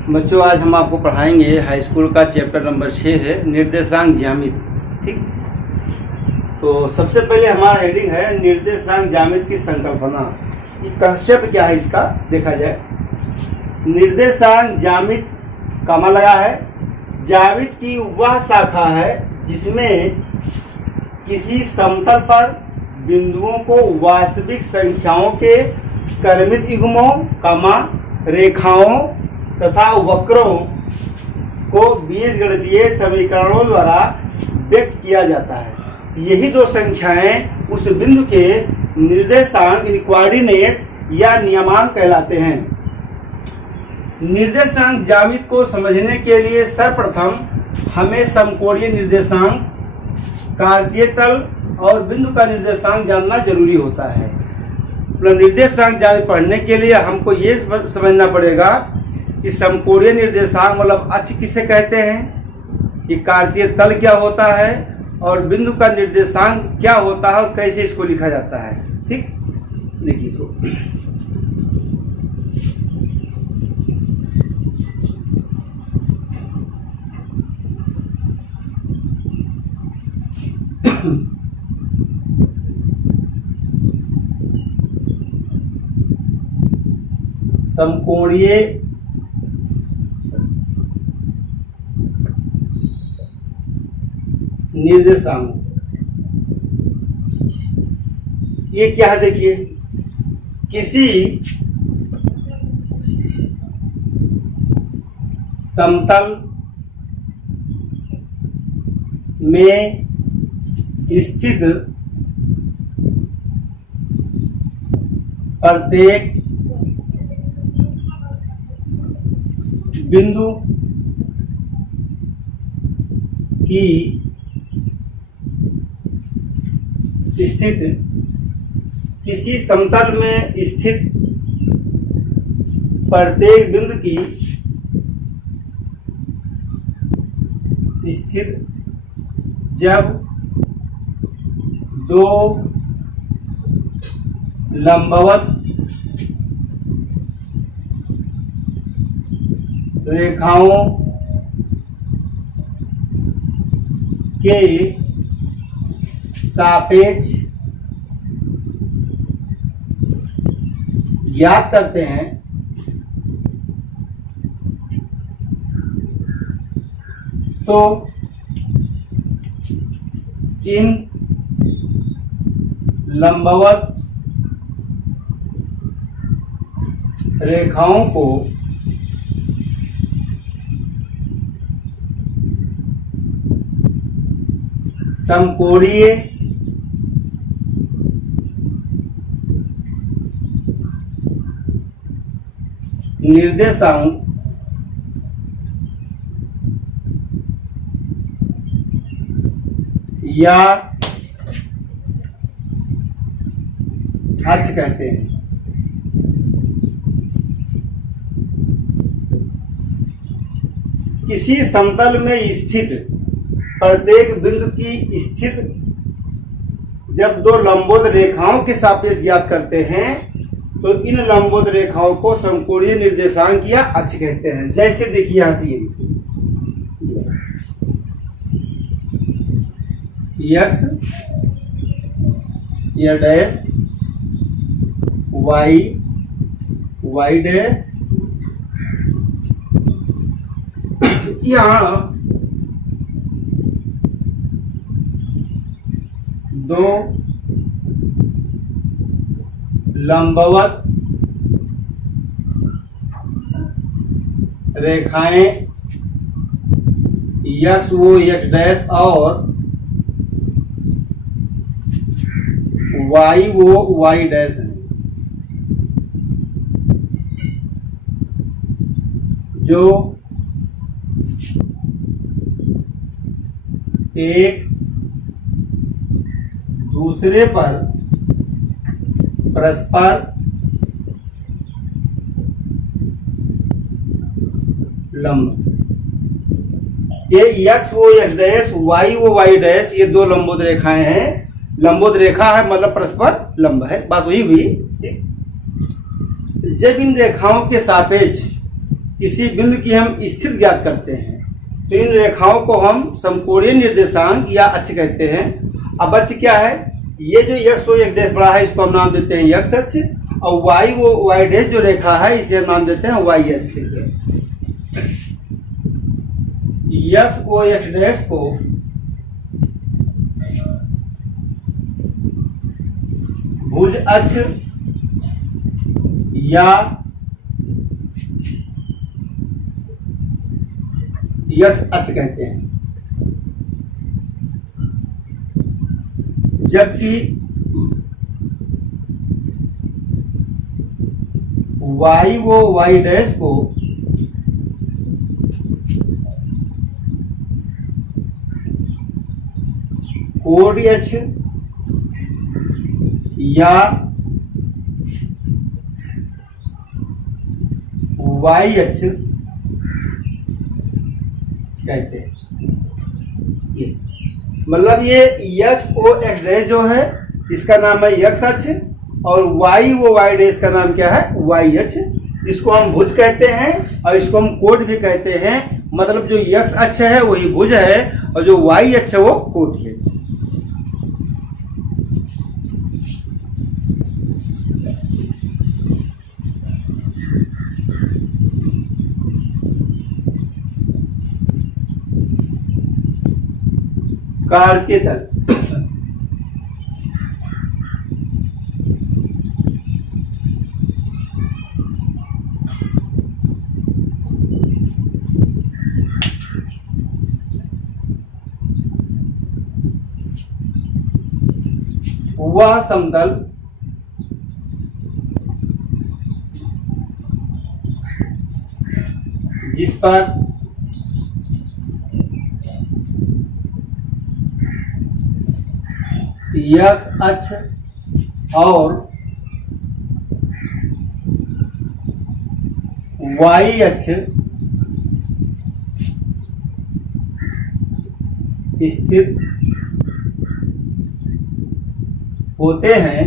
बच्चों, आज हम आपको पढ़ाएंगे हाई स्कूल का चैप्टर नंबर 6 है निर्देशांक ज्यामिति। ठीक, तो सबसे पहले हमारा हेडिंग है निर्देशांक ज्यामिति की संकल्पना। ये कंसेप्ट क्या है इसका देखा जाए। निर्देशांक ज्यामिति कामा लगा है, ज्यामिति की वह शाखा है जिसमें किसी समतल पर बिंदुओं को वास्तविक संख्याओं के क्रमित युग्मों कामा रेखाओं तथा वक्रों को बीजगणितीय समीकरणों द्वारा व्यक्त किया जाता है। यही दो संख्याएं उस बिंदु के निर्देशांक कोऑर्डिनेट या नियमांक कहलाते हैं। निर्देशांक ज्यामिति को समझने के लिए सर्वप्रथम हमें समकोणीय निर्देशांक, कार्तीय तल और बिंदु का निर्देशांक जानना जरूरी होता है। निर्देशांक ज्यामिति पढ़ने के लिए हमको ये समझना पड़ेगा कि समकोणीय निर्देशांक मतलब अक्ष किसे कहते हैं, कि कार्तीय तल क्या होता है और बिंदु का निर्देशांक क्या होता है और कैसे इसको लिखा जाता है। ठीक, देखिए इसको। समकोणीय निर्देशांक ये क्या है देखिए। किसी समतल में स्थित प्रत्येक बिंदु की स्थित किसी समतल में स्थित प्रत्येक बिंदु की स्थित जब दो लंबवत रेखाओं के सापेक्ष ज्ञात करते हैं तो इन लंबवत रेखाओं को समकोणीय निर्देशांक या अक्ष कहते हैं। किसी समतल में स्थित प्रत्येक बिंदु की स्थित जब दो लंबवत रेखाओं के सापेक्ष ज्ञात करते हैं तो इन लंबवत रेखाओं को समकोणीय निर्देशांक या अक्ष कहते हैं। जैसे देखिए यहां से ये एक्स, ये डैश, वाई, वाई डैश, यहां दो लंबवत रेखाएं यक्स वो यक्स डैश और वाई वो वाई डैश है, जो एक दूसरे पर परस्पर लंब। ये यक्स वो यक्स डैश, वाई वो वाई डैश, ये दो लंबवत रेखाएं हैं। लंबवत रेखा है मतलब परस्पर लंब है, बात वही हुई। ठीक, जब इन रेखाओं के सापेक्ष किसी बिंदु की हम स्थिति ज्ञात करते हैं तो इन रेखाओं को हम समकोणीय निर्देशांक या अक्ष कहते हैं। अब अक्ष क्या है? ये जो x ओ x डैश बड़ा है इसको हम नाम देते हैं x अक्ष, और y वो y डैश जो रेखा है इसे हम नाम देते हैं y अक्ष। x ओ x डैश को भुज अक्ष या x अक्ष कहते हैं, जबकि y वो y डैश को कोण अक्ष या y अक्ष कहते हैं। ये मतलब ये x ओ x डैश जो है इसका नाम है x अक्ष, और y वो y डैश का नाम क्या है? y अक्ष। इसको हम भुज कहते हैं और इसको हम कोट भी कहते हैं। मतलब जो x अक्ष है वही भुज है और जो y अक्ष है वो कोट है। कार्तीय तल वह समतल जिस पर x अक्ष और y अक्ष स्थित होते हैं,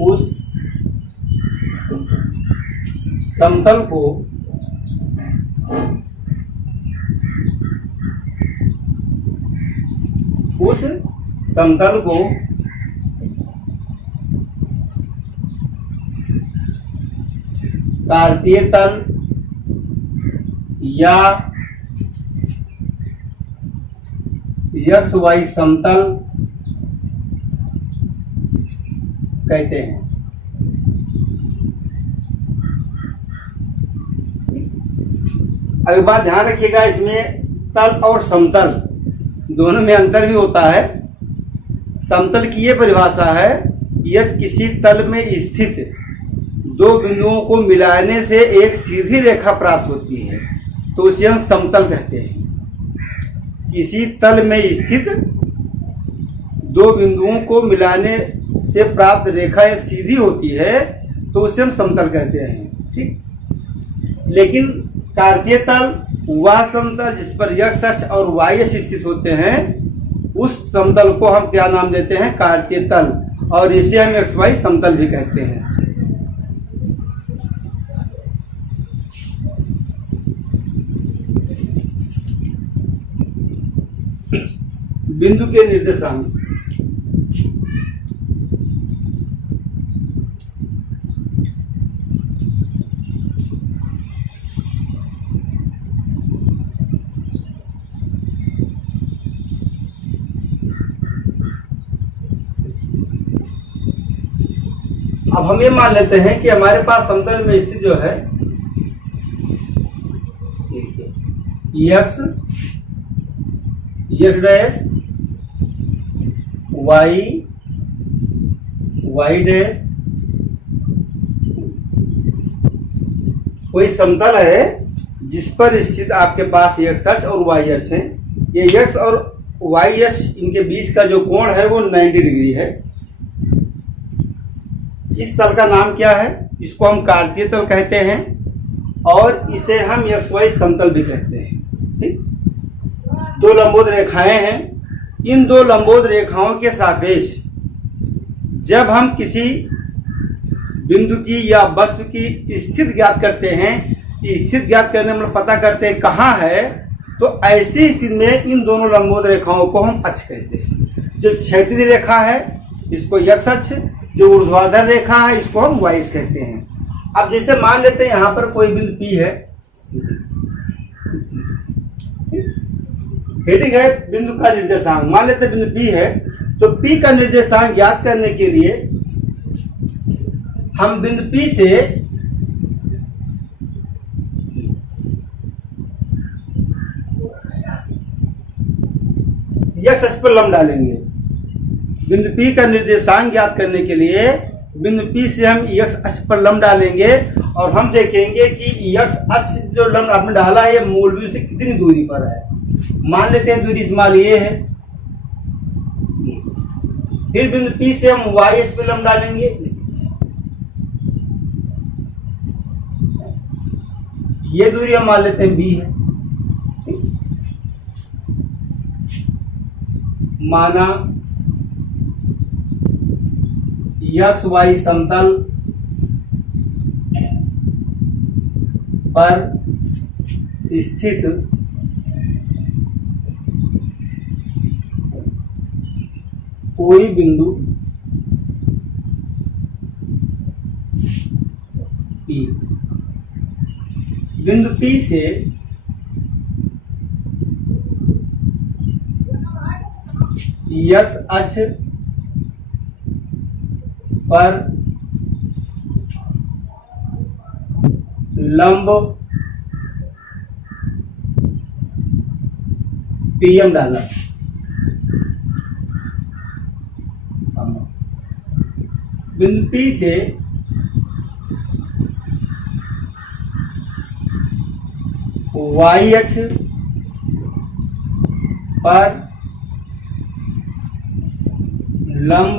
उस समतल को कार्तीय तल या एक्स वाई समतल कहते हैं। अभी बात ध्यान रखिएगा, इसमें तल और समतल दोनों में अंतर भी होता है। समतल की ये परिभाषा है, यदि किसी तल में स्थित दो बिंदुओं को मिलाने से एक सीधी रेखा प्राप्त होती है तो उसे हम समतल कहते हैं। किसी तल में स्थित दो बिंदुओं को मिलाने से प्राप्त रेखा एक सीधी होती है तो उसे हम समतल कहते हैं। ठीक, लेकिन कार्तीय तल वह समतल जिस पर x अक्ष और y अक्ष स्थित होते हैं, उस समतल को हम क्या नाम देते हैं? कार्तीय तल, और इसे हम एक्स वाई समतल भी कहते हैं। बिंदु के निर्देशांक अब हम ये मान लेते हैं कि हमारे पास समतल में स्थित जो है एक्स डैश वाई डैश कोई समतल है जिस पर स्थित आपके पास एक्स अक्ष और वाई अक्ष है। ये एक्स और वाई अक्ष इनके बीच का जो कोण है वो 90 डिग्री है। इस तल का नाम क्या है? इसको हम कार्तीय तल कहते हैं और इसे हम एक्स वाई समतल भी कहते हैं। ठीक, दो लंबोदर रेखाएं हैं। इन दो लंबोदर रेखाओं के सापेक्ष जब हम किसी बिंदु की या वस्तु की स्थिति ज्ञात करते हैं। स्थिति ज्ञात करने में पता करते हैं कहाँ है, तो ऐसी स्थिति में इन दोनों लंबवत रेखाओं को हम अक्ष कहते हैं। जो क्षैतिज रेखा है इसको x अक्ष, जो ऊर्ध्वाधर रेखा है इसको हम y अक्ष कहते हैं। अब जैसे मान लेते हैं यहाँ पर कोई बिंदु P है, हेडिंग है बिंदु का निर्देशांक, मान लेते हैं बिंदु P है, तो P का निर्देशांक ज्ञात करने के लिए हम बिंदु P से x अक्ष पर लंब डालेंगे। बिंदु P का निर्देशांक ज्ञात करने के लिए बिंदु P से हम x अक्ष पर लंब डालेंगे और हम देखेंगे कि x अक्ष जो लंब आपने डाला है ये मूल बिंदु से कितनी दूरी पर है। मान लेते हैं दूरी स्मॉल ये है। फिर बिंदु P से हम y अक्ष पर लंब डालेंगे, ये दूरी हम मान लेते हैं b है। माना एक्स वाई समतल पर स्थित कोई बिंदु P, बिंदु P से x अक्ष पर लंब PM डाला, बिंदु P से y अक्ष पर लंब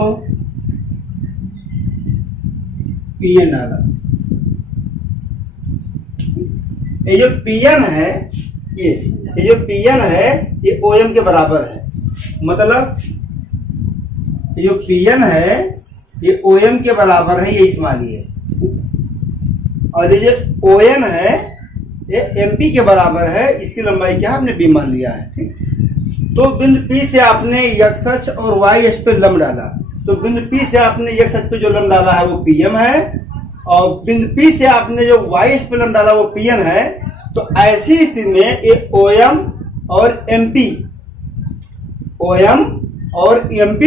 PN डाला। ये जो PN है ये जो PN है ये OM के बराबर है। मतलब ये जो PN है ये OM के बराबर है, ये इस मानिए। और ये जो ON है ये MP के बराबर है, इसकी लंबाई क्या है हमने B मान लिया है। ठीक, तो बिंदु P से आपने x अक्ष और y अक्ष पे लंब डाला, तो बिंदु P से आपने x अक्ष पे जो लंब डाला है वो PM है और बिंदु P से आपने जो y अक्ष पे लंब डाला वो PN है। तो ऐसी स्थिति में ये OM और MP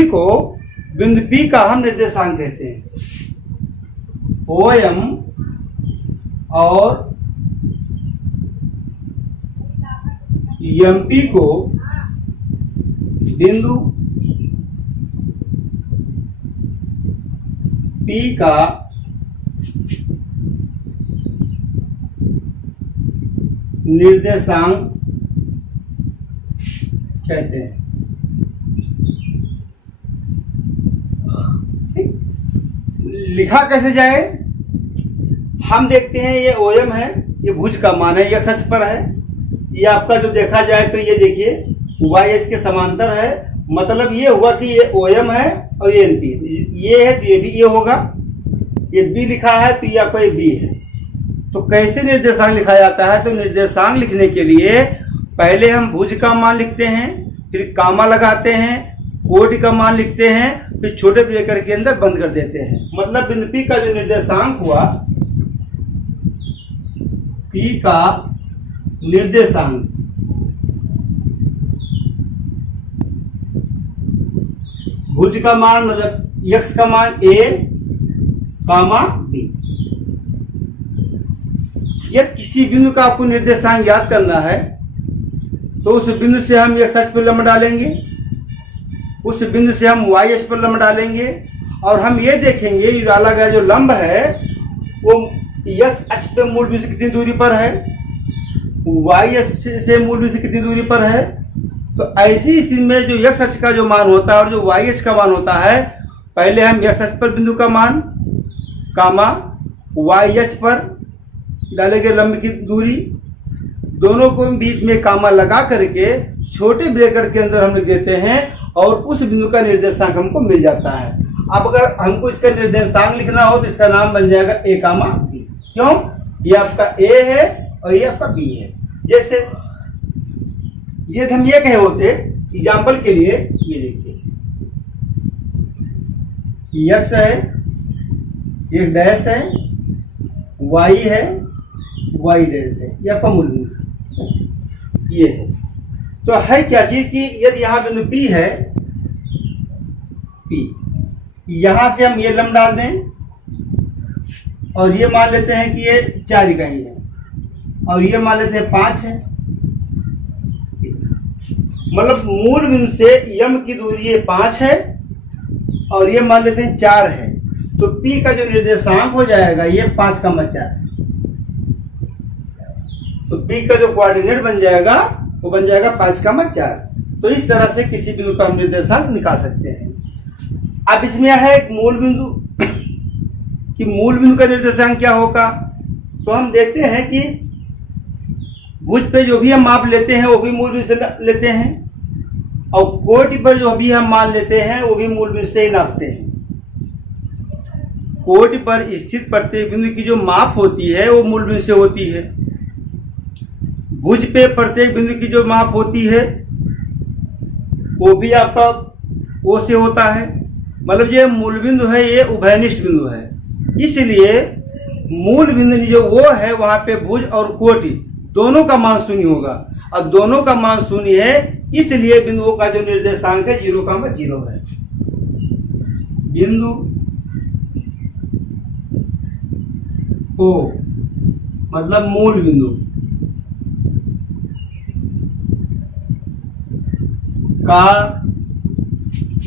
को बिंदु P का हम निर्देशांक कहते हैं। OM और MP को बिंदु P का निर्देशांक कहते हैं। लिखा कैसे जाए, हम देखते हैं ये OM है, ये भुज का मान है, x अक्ष पर है। ये आपका जो देखा जाए तो ये देखिए y अक्ष के समांतर है, मतलब ये हुआ कि ये OM है और ये NP ये है, तो ये भी ये होगा। ये B लिखा है तो ये आपका ये B है। तो कैसे निर्देशांक लिखा जाता है, तो निर्देशांक लिखने के लिए पहले हम भुज का मान लिखते हैं, फिर कामा लगाते हैं, कोटि का मान लिखते हैं, फिर छोटे ब्रैकेट के अंदर बंद कर देते हैं। मतलब बिंदु P का जो निर्देशांक हुआ, P का निर्देशांक भुज का मान मतलब x का मान A कामा B। यदि किसी बिंदु का आपको निर्देशांक याद करना है तो उस बिंदु से हम x अक्ष पर लंब डालेंगे, उस बिंदु से हम y अक्ष पर लंब डालेंगे और हम ये देखेंगे ये डाला गया जो लंब है वो x अक्ष पे मूल बिंदु से कितनी दूरी पर है, y अक्ष से मूल बिंदु से कितनी दूरी पर है। तो ऐसी स्थिति में जो x अक्ष का जो मान होता है और जो y अक्ष का मान होता है, पहले हम x अक्ष पर बिंदु का मान कामा y अक्ष पर डालेंगे लंब की दूरी, दोनों को बीच में कामा लगा करके छोटे ब्रैकेट के अंदर हम लिख देते हैं और उस बिंदु का निर्देशांक हमको मिल जाता है। अब अगर हमको इसका निर्देशांक लिखना हो तो इसका नाम बन जाएगा ए कामा बी। क्यों? ये आपका ए है और ये आपका बी है। जैसे ये हम ये कहे होते एग्जाम्पल के लिए, ये देखिए एक्स है, एक डैश है, वाई है, वाई डैश है, ये आपका मूल बिंदु ये है। तो है क्या चीज कि यदि यहाँ बिंदु पी है, पी, यहां से हम ये लम डाल दें और ये मान लेते हैं कि ये 4 इकाई है और ये मान लेते हैं 5 है। मतलब मूल बिंदु से यम की दूरी ये 5 है और ये मान लेते हैं 4 है। तो P का जो निर्देशांक हो जाएगा ये 5 का 4। तो P का जो कोऑर्डिनेट बन जाएगा वो बन जाएगा 5 का 4। तो इस तरह से किसी बिंदु का हम निर्देशांक निकाल सकते हैं। अब इसमें है एक मूल बिंदु कि मूल बिंदु का निर्देशांक क्या होगा। तो हम देखते हैं कि भुज पे जो भी हम माप लेते हैं वो भी मूल बिंदु से लेते हैं और कोटि पर जो भी हम मान लेते हैं वो भी मूल बिंदु से ही नापते हैं। कोटि पर स्थित प्रत्येक बिंदु की जो माप होती है वो मूल बिंदु से होती है। भुज पे प्रत्येक बिंदु की जो माप होती है वो भी आपका ओ से होता है। मतलब ये मूल बिंदु है, ये उभयनिष्ठ बिंदु है, इसलिए मूल बिंदु जो वो है वहां पे भुज और कोटि दोनों का मान 0 होगा। अब दोनों का मान 0 है इसलिए बिंदुओं का जो निर्देशांक है 0,0 है। बिंदु ओ मतलब मूल बिंदु का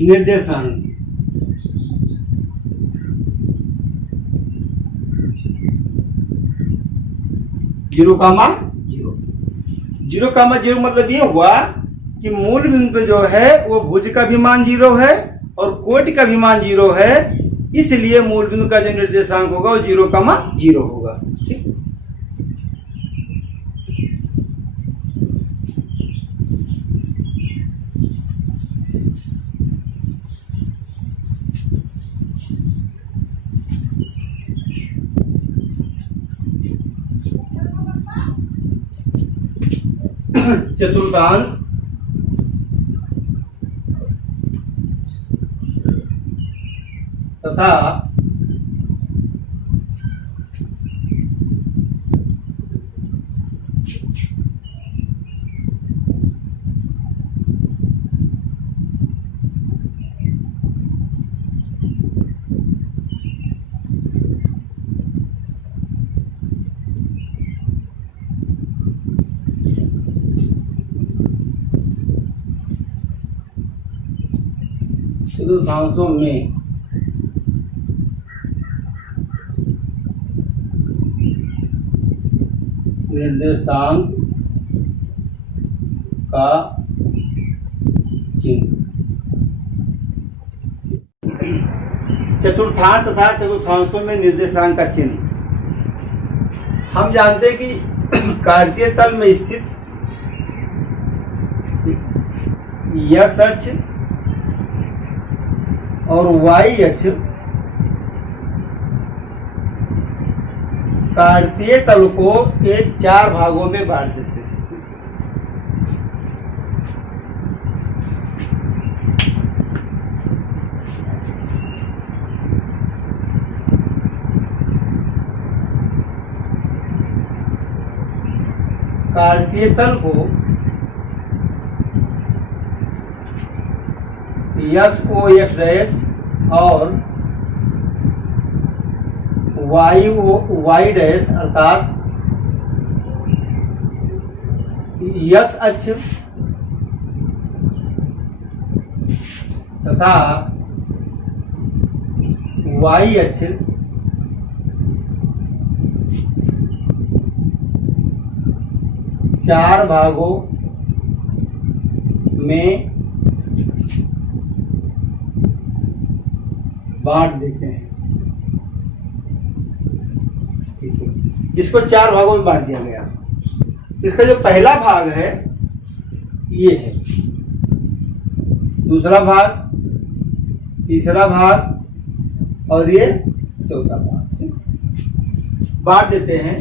निर्देशांक 0,0 मतलब ये हुआ कि मूल बिंदु पे जो है वो भुज का भी मान 0 है और कोटि का भी मान 0 है, इसलिए मूल बिंदु का जो निर्देशांक होगा वो 0,0 होगा। ठीक, चतुर्थांश तथा चतुर्थांशों में निर्देशांक का चिन्ह। चतुर्थांश तथा चतुर्थांशों में निर्देशांक का चिन्ह। हम जानते हैं कि कार्तीय तल में स्थित x अक्ष और y अक्ष कार्तीय तल को एक 4 भागों में बांट देते हैं। कार्तीय तल को x को x डैश और y डैश अर्थात x अक्ष तथा y अक्ष चार भागों में बांट देते हैं। इसको 4 भागों में बांट दिया गया। इसका जो पहला भाग है ये है, दूसरा भाग, तीसरा भाग, और ये चौथा भाग, ठीक। बांट देते हैं।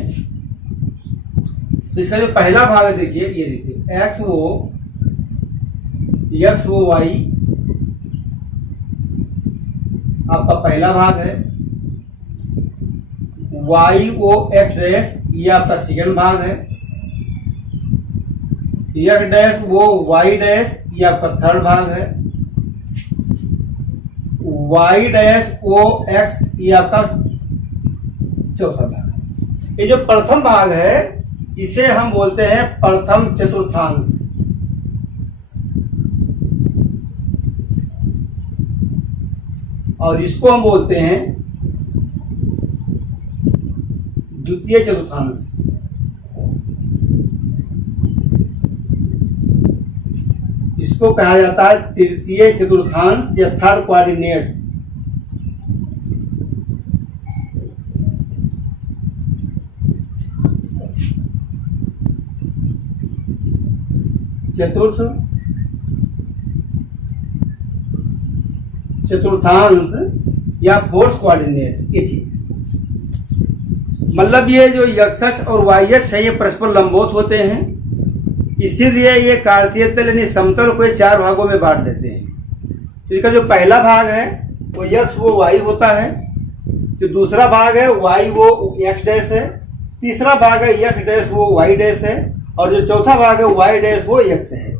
तो इसका जो पहला भाग है देखिए, ये देखिए एक्स वो वाई आपका पहला भाग है, वाई वो एक्स डैश ये आपका सेकेंड भाग है, एक्स डैश वो वाई डैश ये आपका थर्ड भाग है, वाई डैश ओ एक्स ये आपका चौथा भाग है। ये जो प्रथम भाग है इसे हम बोलते हैं प्रथम चतुर्थांश। और इसको हम बोलते हैं द्वितीय चतुर्थांश। इसको कहा जाता है तृतीय चतुर्थांश या थर्ड क्वाड्रिनेट। चतुर्थांश या फोर्थ क्वाड्रिनेट, ये चीज मतलब ये जो एक्स और वाई है ये परस्पर लंबवत होते हैं, इसीलिए ये कार्तीय तल यानी समतल को चार भागों में बांट देते हैं। तो इसका जो पहला भाग है वो एक्स वो वाई होता है, जो दूसरा भाग है वाई वो एक्स डैश है, तीसरा भाग है एक्स डैश वो वाई डैश है, और जो चौथा भाग है वाई डैश वो एक्स है।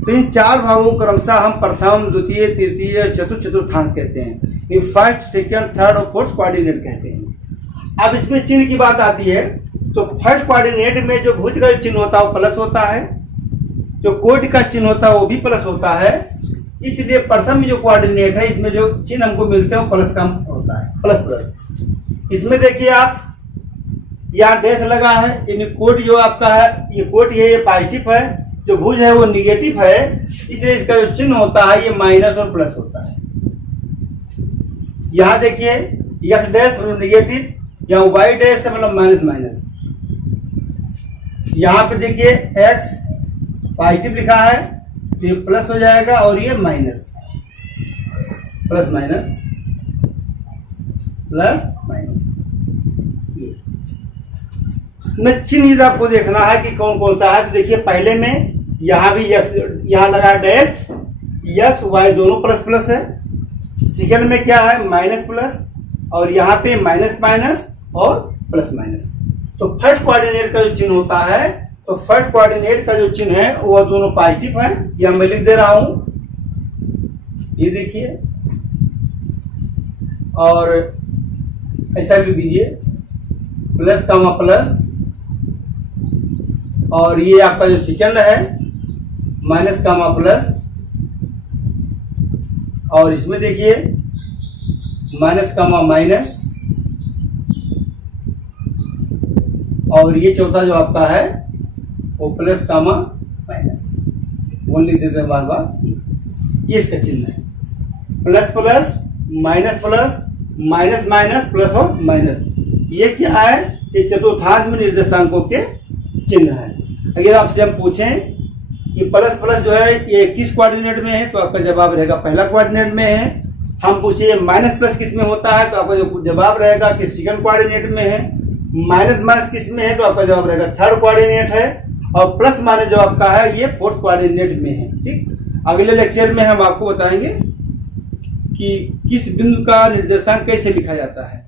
तो इन चार भागों को क्रमशः हम प्रथम द्वितीय तृतीय चतुर्थांश कहते हैं। ये फर्स्ट सेकंड थर्ड और फोर्थ क्वाड्रिनेट कहते हैं। अब इसमें चिन्ह की बात आती है, तो फर्स्ट क्वाड्रिनेट में जो भुज का चिन्ह होता है वो प्लस होता है, जो कोटि का चिन्ह होता है वो भी प्लस होता है। इसलिए प्रथम जो क्वाड्रिनेट है इसमें जो चिन्ह हमको मिलते हैं वो प्लस का होता है, प्लस प्लस। इसमें देखिए आप यहाँ डैश लगा है, यानी कोट जो आपका है ये कोट ये पॉजिटिव है, जो भुज है वो निगेटिव है, इसलिए इसका जो चिन्ह होता है ये माइनस और प्लस होता है। यहाँ देखिए एक्स डैश मतलब निगेटिव, यहाँ वाई डैश है मतलब माइनस माइनस। यहाँ पे देखिए एक्स पॉजिटिव लिखा है तो ये प्लस हो जाएगा और ये minus, plus minus plus minus. ये चिन्ह आपको देखना है कि कौन कौन सा है। तो देखिए पहले में यहाँ भी एक्स, यहाँ लगा डैश, एक्स वाई दोनों प्लस प्लस है। सेकंड में क्या है माइनस प्लस, और यहाँ पे माइनस माइनस और प्लस माइनस। तो फर्स्ट क्वाड्रिनेट का जो चिन्ह होता है, तो फर्स्ट क्वाड्रिनेट का जो चिन्ह है वो दोनों पॉजिटिव है। यह मैं लिख दे रहा हूं, ये देखिए, और ऐसा लिख दीजिए प्लस कामा प्लस, और ये आपका जो सेकंड है माइनस कामा प्लस, और इसमें देखिए माइनस कामा माइनस, और ये चौथा जो आपका है वो प्लस कामा माइनस। वन लिख देते हैं बार बार, ये इसका चिन्ह है। Plus plus minus plus minus minus plus और माइनस, ये क्या है, ये चतुर्थांश में निर्देशांकों के चिन्ह है। अगर आपसे हम पूछें कि प्लस प्लस जो है ये किस क्वाड्रिनेट में है, तो आपका जवाब रहेगा पहला क्वाड्रिनेट में है। हम पूछिए माइनस प्लस किस में होता है, तो आपका जो जवाब रहेगा कि सेकंड क्वाड्रिनेट में है। माइनस माइनस किस में है, तो आपका जवाब रहेगा थर्ड क्वाड्रिनेट है। और प्लस माइनस जो आपका है ये फोर्थ क्वाड्रिनेट में है। ठीक, अगले लेक्चर में हम आपको बताएंगे कि किस बिंदु का निर्देशांक कैसे लिखा जाता है।